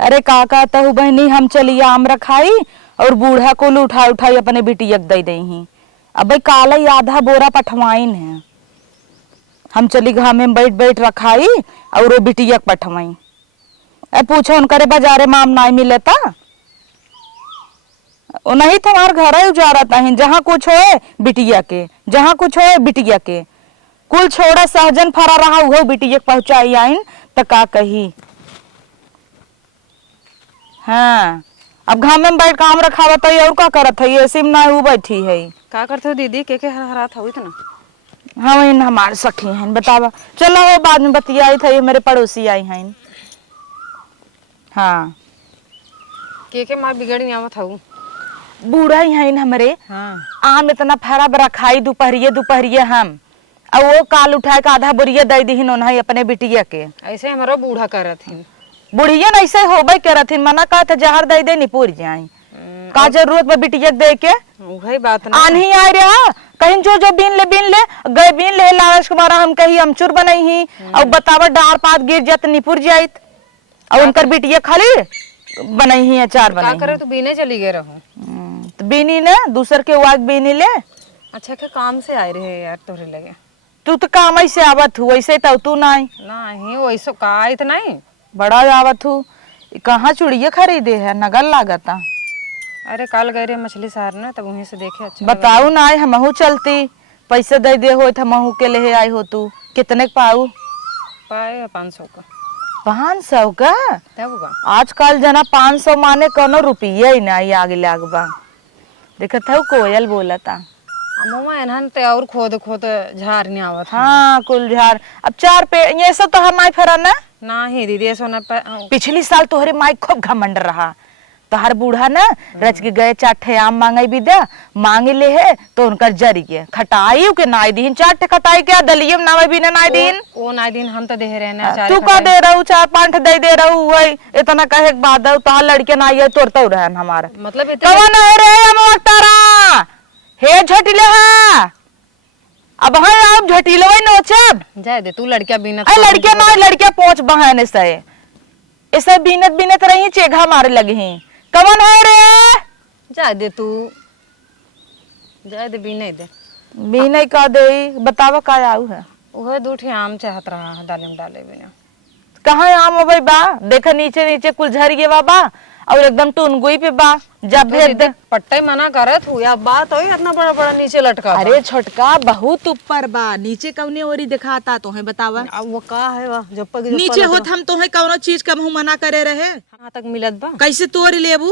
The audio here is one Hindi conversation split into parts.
अरे का कहता हूँ बहनी, हम चलिए आम रखाई और बूढ़ा को उठा उठाई अपने बिटिया दे दही। अब भाई काला ही आधा बोरा पठवाइन है। हम चली घा में बैठ बैठ रखाई और वो बिटिया पठवाई। अब पूछो उनकरे बाजारे में आम नहीं मिलता। वो नहीं तुम्हार घर है उजारा तही, जहाँ कुछ हो बिटिया के, जहाँ कुछ हो बिटिया के, कुल छोड़ा सहजन फरा रहा वो बिटिया पहुंचाई आइन तो का कही। हाँ अब घाम में बैठ काम रखावत है और का करत है, ऐसे में ना वो बैठी है। का करते हो दीदी? के हरात हो इतना? हाँ इन हमारे सखी हैं, बतावा। चलो वो बाद में बतियाई था, मेरे पड़ोसी आई हैं। हाँ के मार बिगड़ नहीं आवत हूँ। बूढ़ा ही हैं हमारे। हाँ आम इतना फरा रखाई दोपहरिए दोपहरिए हम, और वो काल उठाए के आधा बोरिया दे दीन उन्हें अपने बिटिया के। ऐसे हमारा बूढ़ा करत है। बुढ़िया न ऐसे होबे करत हिन, मना कहते जहर दे दे निपुर जाए। का जरूरत बा बिटिया दे के? वही बात ना। आन्ही आए रहा कहीं जो जो बीन ले गए बीन ले लालच के मारा हम कही अमचूर बनई ही और बतावा डार पात गिर जात निपुर जाइत और उनकर बिटिया खाली बनई ही अचार का बनई। करे तो बीने चली गए रहूं। तो बीनी ने दूसर के वाग बीनी ले। अच्छा के काम से आए रहे यार तोरे लगे। तू तो काम ऐसे आवत हूँ, वैसे तो तू नहीं नहीं वैसे का इतना नहीं बड़ा आवत हूँ। कहाँ चुड़िया खरीदे है, नगर लागता। अरे कल गए रे मछली सारने तब वहीं से देखे। अच्छा बताऊ ना हमहू चलती, पैसे दे दे हो हमहू के ले आए हो। तू कितने पाऊ? पाए 500 का। 500 का? तब का आजकल जना 500 माने कोनो रुपये ही नहीं आगे लागबा। देखत हूँ कोयल बोलता। अम्मा एनहन ते और खोद खोद झार नहीं आवत। हाँ कुल झार अब 4 पे ये सब तो हमारे फरा ना। नहीं दीदी सोना पिछली साल तोहरे माई खूब घमंड रहा। तोहर बूढ़ा ना रच के गए 4 ठे आम मांगे विद्या मांगे ले है तो उनकर जरी के खटाई के नाई दीन 4 ठे खटाई के दलियम नावे बिना नाई दीन। ओ नाई दिन हम तो दे रहे ना। तू का दे रहू 4-5 दे रहू वही इतना कहे के बाद तोहर लड़के नाई है तोड़ते रहन हमारा। मतलब इतना कवन है रे हम तारा हे झटिले है। अब हाँ आप झटिले वही नोचब जाए दे तू लड़कियां बिना लड़के ना लड़के पहुंच बहन ऐसे बीनत बीनत रही चेघा मारे लगे हैं। कवन है रे? जाए दे तू जाए दे बिना दे बीने का दे बतावा का आऊ है। वह 2 ठे आम चाहत रहा है डाले में डाले बिना। कहाँ आम हो भाई बा? देखा नीचे नीचे कुल झर गए बाबा और एकदम टुनगुई पे बा जब भेज दे पट्टे मना करत हूँ या बात हो इतना बड़ा बड़ा नीचे लटका। अरे छोटका बहुत ऊपर बा, नीचे कवने ओरी दिखाता तो है बतावा। अब वो का है वह जब पग नीचे होत हम तो है कौनो चीज का मुंह मना करे रहे। कहाँ तक मिलत बा? कैसे तोड़ लेबू?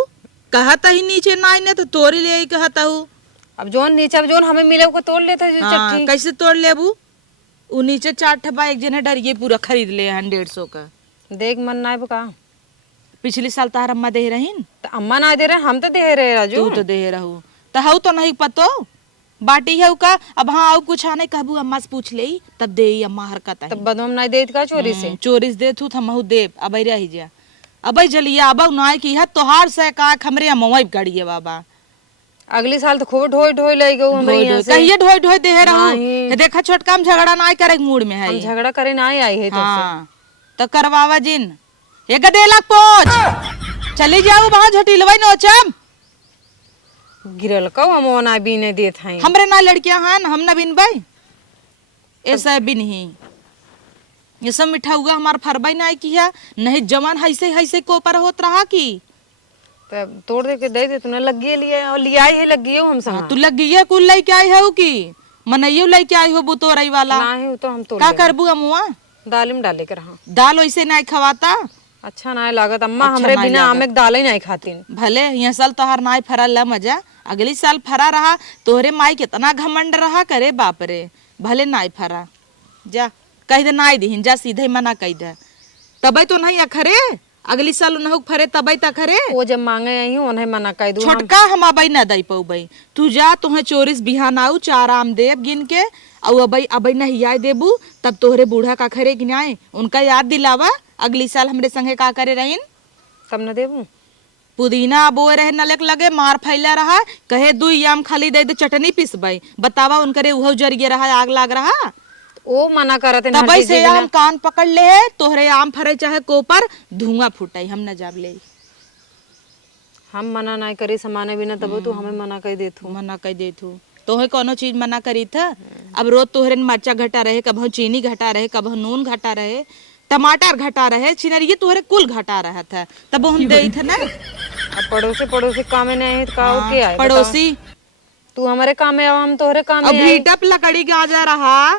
कहता ही नीचे नाई ने तो तोड़ी ले कहता हूँ। अब जोन नीचे अब जोन हमें मिले को तोड़ लेते जो चट्टी। कैसे तोड़ लेबू? उ नीचे 4 ठबा एक जने डरिए पूरा खरीद ले 150 का। देख मन ना बका पिछली साल तार अम्मा दे रहीन तो अम्मा ना दे रहे हम तो दे रहे राजू। तू तो दे रहू तो हऊ तो नहीं पतो बाटी है का। अब हाँ आऊ कुछ आने कहबू अम्मा से पूछ ले तब दे अम्मा हरकत है। तब बदम ना दे का चोरी से चोरी से दे तू हमहू देब अब रही जा अब जलिया अब नाय की है तोहार से का हमरे अम्मा गाड़िए बाबा। अगली साल तो खूब ढोई ढोई ले गए हमरे यहाँ से। कहिए ढोई ढोई दे रहू। देखा छोटका हम झगड़ा ना करे मूड में है। हम झगड़ा करे ना आई है हाँ तो करवावा जिन ये गदेला पहुंच चली जाऊ वहां झटिलवाई नोचम गिरल का हम ना बीने देत हैं। हमरे ना लड़कियां हैं हम ना बिन भाई ऐसा बिन ही ये सब मिठा हुआ हमार फरबाई ना किया नहीं जवान हैसे हैसे को पर होत रहा की तब तोड़ दे के दे दे तूने लगी लिए और लिया ही लगी है हम संग। तू लगी है कुल लेके आई हो की मनइयो लेके आई हो बुतोरई वाला नहीं तो हम तोड़ का करबू अमुआ दाल में डाले कर। हाँ दाल वैसे नहीं खवाता अच्छा ना लागत अम्मा हमरे बिना आम एक दाल ही नहीं खातीन। भले ये साल तोहार नाई फरा ला मजा अगली साल फरा रहा तोहरे माई कितना घमंड रहा करे बाप रे। भले नाई फरा जा कह दे नाई दीन जा सीधे मना कह दे तबे तो नहीं अखरे अगली साल उन्हों फरे तबे तक खरे। वो जब मांगे आई हूँ उन्हें मना कह दूँ छोटका हम अबई न दई पौबई तू जा तुम्हें 24 बिहान आऊ 4 आम देव गिन के और अबई नहीं आए देबू तब तोहरे बूढ़ा का खरे गिनाए उनका याद दिलावा अगली साल हमरे संगे का करे रहीन तब न देबू। पुदीना बोए रहे नलक लगे मार फैला रहा कहे 2 आम खाली दे दे चटनी पिसबई बतावा उनकरे उहो जरिए रहा आग लाग रहा। ओ मना करत है तब नरगिस से जी आम बिना। कान पकड़ ले है, तोहरे आम फरे चाहे कोपर धुआं फुटाई, हम न जाब ले। हम मना नहीं करी समाने बिना, तब तू हमें मना कर देतू। मना कर दे तू तोहे कोनो चीज मना करी था। अब रोज तोहरे मरचा घटा रहे, कभो चीनी घटा रहे, कभो नून घटा रहे, टमाटर घटा रहे, छिनरिये तोहरे कुल घटा रहा था, तब हम दे थे ना। अब पड़ोसी काम में नहीं है तो का हो के आए बताओ? पड़ोसी तू हमारे काम में आओ, हम तोहरे काम अब में आई। भीटप लकड़ी गाजा रहा,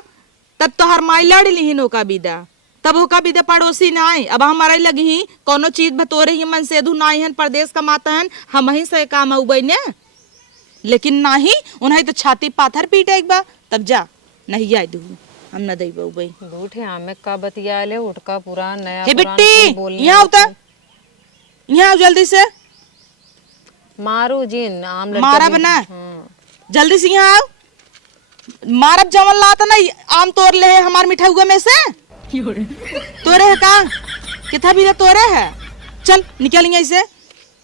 तब तो हर माई लड़ ली नौका बिदा, तब होका बिदा पड़ोसी ना आए। अब हमारे लगी ही कोनो चीज बतोरे ही मन से नाही हन, परदेश कमाता हन, हम ही से काम उबई ने, लेकिन नाही उन्हें तो छाती पाथर पीटे एक बा, तब जा नहीं आई दू, हम न दई उबई। झूठे हमें का बतिया ले, उठका पूरा नया हे पुरान बिट्टी कोई बोलने यहाँ आता उतर, यहाँ आओ जल्दी से। मारू जिन आम लड़का मारा भी- बना हाँ। जल्दी से यहाँ आओ। मारब जमन लाता ना आम तोड़ ले है हमार मिठा हुआ में से। तोरे है का किथा भी तोरे है, चल निकल यहाँ से।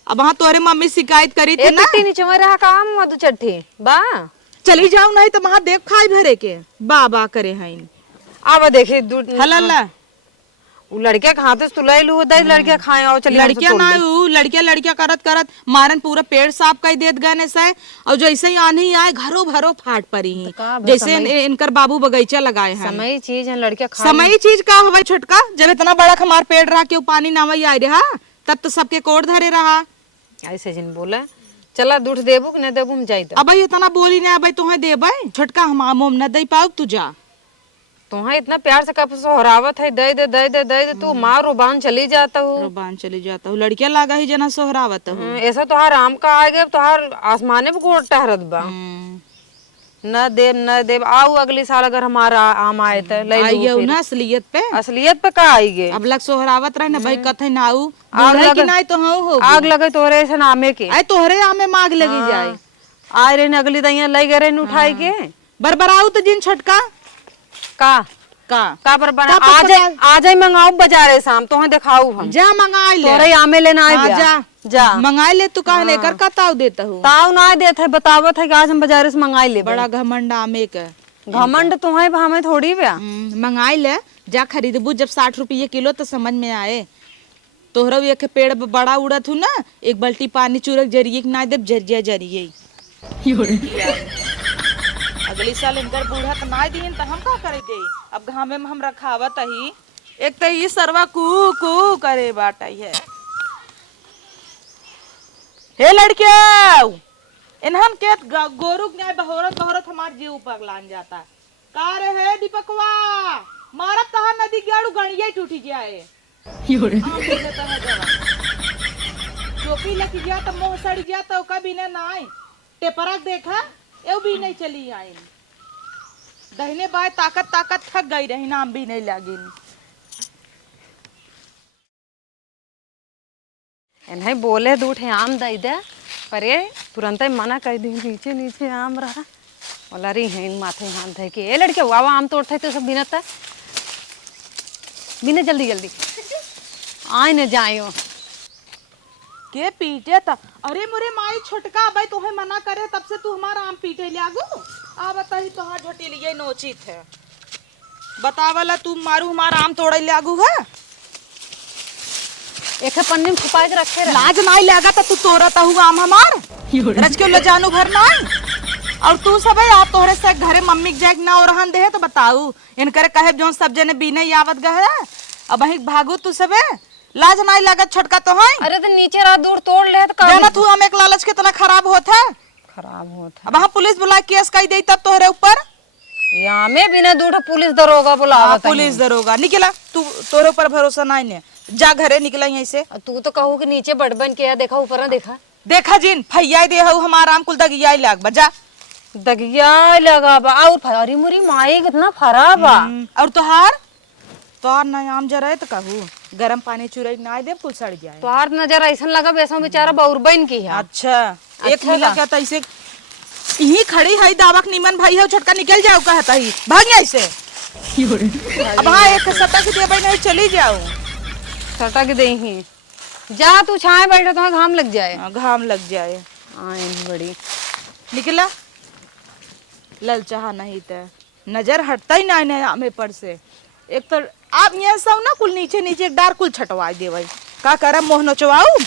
अब वहाँ तोरे मम्मी शिकायत करी थी ए ना, बिट्टी नीचे में रहा काम मधु चट्ठी बा। चली जाओ नहीं तो वहाँ देख खाई भरे के बा बा करे हैं। आवा देखी हल्ला वो लड़किया कहाँ से तुलाई लू दे, लड़किया खाए आओ चलिए हमसे लड़कियां तोड़ ना ले। ऊ लड़कियां करत करत मारन पूरा पेड़ साफ कर देत गए से, और जैसे ही आने आए घरों भरो फाट पड़ी ही, का बा जैसे इनकर बाबू बगीचा लगाए हैं। समय चीज है लड़किया खा समय चीज का हवा छोटका, जब इतना बड़ा हमार पेड़ रहा के पानी नावई आए रहा, तब तो सबके कोड़ धरे रहा। ऐसे जिन बोला चला दूध देबू कि नहीं देबू हम जाई तो। अब इतना बोली ना अब तुम्हें देबे छोटका, हम आम न दे पाऊ, तू जा। तुम्हें इतना प्यार से कब सोहरावत है, दे दे दे दे दे दे, तू माँ रुबान चली जाता हूँ। रुबान चली जाता हूँ, लड़कियां लागा ही जना सोहरावत हूँ। ऐसा तोहार आम का आ गए, तोहार आसमाने पे गोड़ टहरत बा। न देव न देव आओ अगली साल अगर हमारा आम आए तो ले लूं आइए फिर। ना असलियत पे, असलियत पे का आई गे? अब लग सोहरावत रहे ना भाई, कथे ना आऊ आग आग लगे- नहीं तो हाँ हो आग लगे तोरे ऐसे नामे के आए तोहरे आमे मांग लगी जाए। आए रहे अगली दैया ले गए रहे उठाई के बरबराऊ तो जिन छोटका का का पर बना का पकड़ा- आ जाए मंगाओ बाजारे शाम तो दिखाऊ हम जा मंगाई ले, तोरे आमे लेना आए हाँ, जा जा जा मंगाई ले, तू कहने कर का ताव देता हूँ। ताव ना देत है, बतावत है कि आज हम बाजारे से मंगाई ले। बड़ा घमंड आमे का घमंड तुम्हें हमें थोड़ी बया। मंगाई ले, जा खरीदबू जब 60 रुपये किलो तो समझ में आए। तोहरा एक पेड़ बड़ा उड़त हूँ ना, एक बाल्टी पानी चूरक जरिए ना देव जरिया जरिए। अगली साल इनकर बूढ़ा तो ना दिए तो हम का करे दे। अब घामे में हम रखावत ही, एक तो ये सरवा कू कू करे बाटा है। हे लड़किया इन हम के गोरु न्याय बहोरत बहोरत हमार जीव पगलान जाता। का रे है दीपकवा मारत तहा नदी गाड़ू गणिया टूटी जाए। टोपी लग गया तो मुंह सड़ गया तो कभी ना आए, टेपरक देखा एव भी नहीं चली आई। दहिने बाय ताकत ताकत थक गई रही, नाम भी नहीं लगी। नहीं बोले दूठे आम दे दे, पर ये तुरंत ही मना कर दी। नीचे नीचे आम रहा बोला रे हैं माथे हाथ धे के। ए लड़के वावा आम तोड़ते तो सब बिनता बिना जल्दी जल्दी आए न जायो के पीटे था। अरे मोरे माई छोटका भाई तुम्हें मना करे तब से तू हमारा आम पीटे लागू। आ बताही तोहार झोटी लिए नोचित है, बतावला तू मारू हमारा आम तोड़े लागू है। एक पन्नी में छुपा के रखे रहे। लाज नहीं लगा तो तू तोड़ता हुआ आम हमार रच के जानू घर ना और तू सब आप तोहरे से घरे मम्मी के जाए ना और रहन दे तो बताऊ इनकरे कहे जो सब जने बीने आवत गए। अब वही भागू तू सब लाज नहीं लागत छोटका तो है। अरे तो नीचे रात दूर तोड़ ले तो जाना तू हम एक लालच कितना खराब होता है। खराब होता अब वहाँ पुलिस बुला केस कही दे तब तोहरे ऊपर। यहाँ में बिना दूर पुलिस दरोगा बुलावा पुलिस दरोगा निकला तू, तोरे ऊपर भरोसा नहीं ने, जा घरे निकला यहीं से। तू तो कहू कि नीचे बड़ बन के देखा ऊपर ना देखा देखा जिन फैया दे हमारा आम कुल दगिया लाग बजा दगिया लगा बा और फरी मुरी माई कितना फरा बा। और तोहार ना आम जरा तो कहू गरम पानी चुराई ना दे कुल सड़ जाए। तोहार नजर ऐसा लगा वैसा बेचारा बउर बन की है। अच्छा एक मिला क्या तो ऐसे यही खड़ी है दावक नीमन भाई है छोटका निकल जाओ कहता ही भाग ऐसे। अब हाँ एक सत्ता की देवे नहीं चली जाओ सटक दे ही जा तू छाए बैठे तो घाम लग जाए। घाम लग जाए। आए बड़ी निकला ललचाहा नहीं तो नजर हटता ही नहीं ना आमे पर से। एक तो आप यहाँ सब ना कुल नीचे नीचे एक डार कुल छटवा देवे। का करब मोह नोचवाऊ